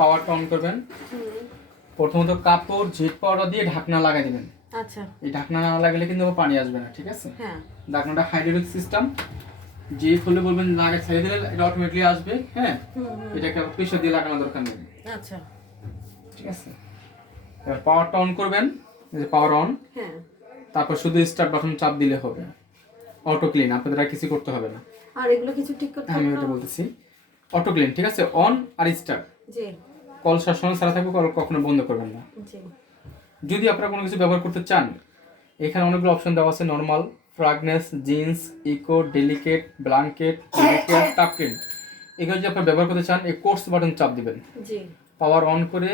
পাওয়ারটা অন করবেন। প্রথমত কাপড় জেট পাউডার দিয়ে ঢাকনা লাগাই দিবেন। আচ্ছা, এই ঢাকনা না লাগালে কিন্তু পানি আসবে না, ঠিক আছে? হ্যাঁ। ঢাকনাটা হাইড্রোলিক সিস্টেম, যে খুলে বলবেন লাগে ছেড়ে দিলে এটা অটোমেটিকলি আসবে। হ্যাঁ, এটাকে প্রেসার দিয়ে লাগানোর দরকার নেই। আচ্ছা, ঠিক আছে। এবার পাওয়ারটা অন করবেন, এই যে পাওয়ার অন। হ্যাঁ। তারপর শুধু স্টার্ট বাটন চাপ দিলে হবে, অটো ক্লিন, আপনাদের আর কিছু করতে হবে না। আর এগুলো কিছু ঠিক করতে হবে আমি না? ওটা বলতেছি, অটো ক্লিন, ঠিক আছে? অন আর স্টার্ট। জি কল সবসময় ছাড়া থাকবে, কল কখনো বন্ধ করবেন না। জি। যদি আপনারা কোনো কিছু ব্যবহার করতে চান, এখানে অনেকগুলো অপশন দেওয়া আছে। Normal, fragrance, jeans, eco, delicate, blanket, tub clean. এগুলো যদি আপনারা ব্যবহার করতে চান, এই কোর্স বাটন চাপ দিবেন। জি। পাওয়ার অন করে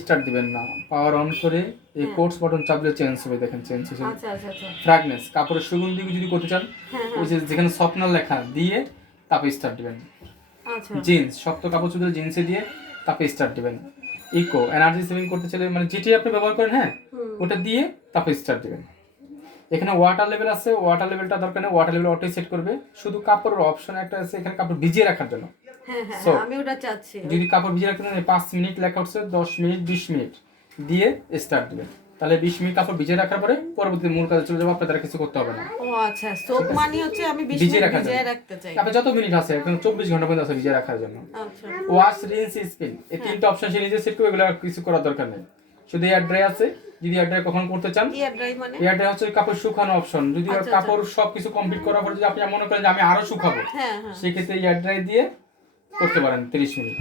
স্টার্ট দিবেন না, পাওয়ার অন করে এই কোর্স বাটন চাপ দিলে চেঞ্জ হবে। দেখেন চেঞ্জ হয়েছে। আচ্ছা আচ্ছা আচ্ছা। ফ্রাগনেন্স, কাপড়ের সুগন্ধি যদি করতে চান, ওই যে যেখানে সফটনার লেখা দিয়ে তারপরে স্টার্ট দিবেন। আচ্ছা। জিন্স, শক্ত কাপড় চুপড়ে জিন্সে দিয়ে তারপরে স্টার্ট দিবেন। ইকো, এনার্জি সেভিং করতে চাইলে মানে যেটি আপনি ব্যবহার করেন, হ্যাঁ, ওটা দিয়ে তারপরে স্টার্ট দিবেন। এখানে ওয়াটার লেভেল আছে, ওয়াটার লেভেলটা দরকার নেই, ওয়াটার লেভেল অটো সেট করবে। শুধু কাপড়ের অপশন একটা আছে, এখানে কাপড় ভিজিয়ে রাখার জন্য। হ্যাঁ হ্যাঁ, আমি ওটা চাচ্ছি। যদি কাপড় ভিজিয়ে রাখতে চান, 5 মিনিট লেখা হচ্ছে, 10 মিনিট 20 মিনিট দিয়ে স্টার্ট দিবেন। তাহলে 20 মিনিট কাপড় ভিজিয়ে রাখার পরে পরবর্তী মূল কাজে চলে যাবো, আপনাদের কিছু করতে হবে না। ও আচ্ছা, সোপ মানে হচ্ছে আমি 20 ভিজিয়ে মিনিট রাখার ভিজিয়ে জন্য। রাখতে চাই। আপনি যত মিনিট আছে, এখন 24 ঘন্টা পর্যন্ত আছে ভিজিয়ে রাখার জন্য। আচ্ছা। ওয়াশ, রিন্স, স্পিন, এই তিনটা অপশন সে নিজে সেট করবে, এগুলো আর কিছু করার দরকার নেই। শুধু এয়ার ড্রাই আছে, যদি এয়ার ড্রাই কখন করতে চান। এয়ার ড্রাই মানে? এয়ার ড্রাই হচ্ছে কাপড় শুকানো অপশন। যদি কাপড় সবকিছু কমপ্লিট করার পরে যদি আপনি মনে করেন যে আমি আরো শুকাবো, সেক্ষেত্রে এয়ার ড্রাই দিয়ে করতে পারেন 30 মিনিট।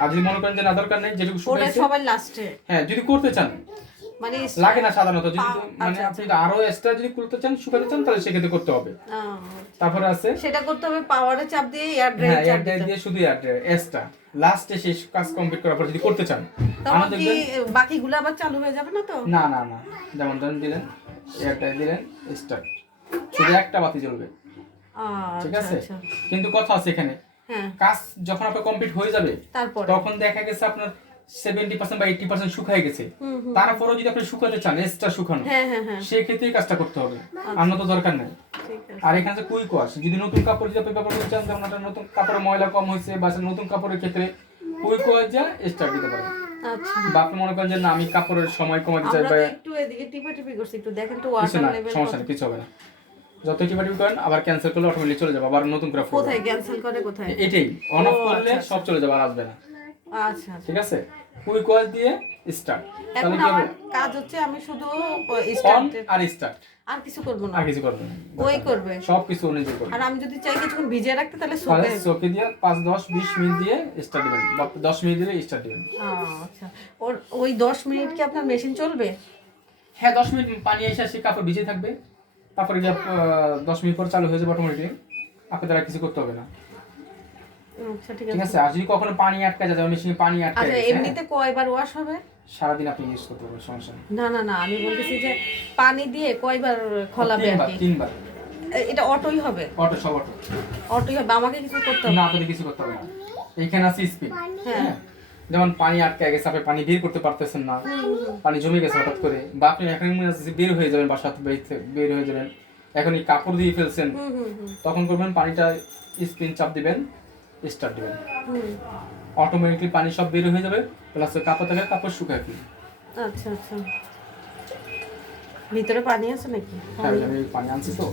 আর যদি মনে করেন যে না দরকার নেই, যেটুকু শুকাইছে, ওটা সবাই লাস্টে, হ্যাঁ, যদি করতে চান, মানে লাগে না সাধারণত। যদি মানে আপনি আরো এক্সট্রা যদি করতে চান, শুকাতে চান, তাহলে সেক্ষেত্রে করতে হবে। তারপরে আছে সেটা করতে হবে পাওয়ারে চাপ দিয়ে এয়ার ড্রাই চাপ দিয়ে, শুধু এয়ার ড্রাই এক্সট্রা লাস্টে শেষ কাজ কমপ্লিট করার পর যদি করতে চান, তাহলে কি বাকিগুলো আবার চালু হয়ে যাবে না তো? না না না, যেমন ধরেন দিলেন এয়ার ড্রাই দিলেন, স্টার্ট, শুধু একটা বাতি জ্বলবে। ঠিক আছে, কিন্তু কথা আছে এখানে, কাজ যখন আপনার কমপ্লিট হয়ে যাবে, তখন দেখা গেছে আপনার 70% বা 80% শুকায় গেছে। তারপরেও যদি আপনি শুকাতে চান, এক্সট্রা শুকানো, সেই ক্ষেত্রে কাজটা করতে হবে, আর তো দরকার নেই। আর এখানে যে কুইক ওয়াশ, যদি নতুন কাপড় যদি আপনি ব্যবহার করতে চান, যেমন একটা নতুন কাপড়ের ময়লা কম হয়েছে বা নতুন কাপড়ের ক্ষেত্রে কুইক ওয়াশ যা স্টার্ট দিতে পারেন। আচ্ছা, বা আপনি মনে করেন যে না আমি কাপড়ের সময় কমাতে চাই, বা একটু এদিকে টিপে করছি, একটু দেখেন তো ওয়াটার লেভেল। সমস্যা নেই, কিছু হবে না। যত টিপে করেন, আবার ক্যান্সেল করলে অটোমেটিক চলে যাবে, আবার নতুন করে কোথায় ক্যান্সেল করে, কোথায়? এটাই অন অফ করলে সব চলে যাবে, আর আসবে না। আচ্ছা, ঠিক আছে, কুইক ওয়াশ দিয়ে স্টার্ট। তাহলে কি আমার কাজ হচ্ছে আমি শুধু স্টার্ট আর স্টার্ট, আর কিছু করব না? আর কিছু করবে না, ওই করবে সব কিছু নিজে করবে। আর আমি যদি চাই কিছুক্ষণ ভিজিয়ে রাখতে, তাহলে সোকে দিয়ে 5-10-20 মিনিট দিয়ে স্টার্ট দিবেন, বা 10 মিনিট দিলে স্টার্ট দিবেন। আচ্ছা, ওই 10 মিনিট কি আপনার মেশিন চলবে? হ্যাঁ, 10 মিনিট পানি এসে সে কাপড় ভিজে থাকবে, তারপরে 10 মিনিট পর চালু হয়ে যাবে অটোমেটিকলি, আপনাদের আর কিছু করতে হবে না। আচ্ছা, ঠিক আছে। আর যদি কখনো পানি আটকে যায়, মেশিনে পানি আটকে যায়, এমনিতে কয়বার ওয়াশ হবে? সারাদিন আপনি ইউজ করতে পারবেন, সমস্যা নেই। না না না, আমি বলতেছি যে পানি দিয়ে কয়বার খোলাবে আর কি? 3 বার। এটা অটোই হবে? অটো, সব অটোই হবে, আমাকে কিছু করতে হবে না? আপনাদের কিছু করতে হবে না। এইখানে আছে স্পিড। হ্যাঁ, যেমন পানি আটকে গেছে, আপনি পানি বের করতে পারতেছেন না, পানি জমে গেছে হঠাৎ করে, বা আপনি এখন বের হয়ে যাবেন, বাসা বের হয়ে যাবেন, এখন এই কাপড় দিয়ে ফেলছেন, তখন করবেন পানিটা স্পিন চাপ দিবেন, স্টার্ট দিবেন, অটোমেটিকলি পানি সব বের হয়ে যাবে, প্লাস কাপড় থেকে কাপড় শুকায় ফেলবে। আচ্ছা আচ্ছা, ভিতরে পানি আছে নাকি? হ্যাঁ, আমি পানি আনছি তো।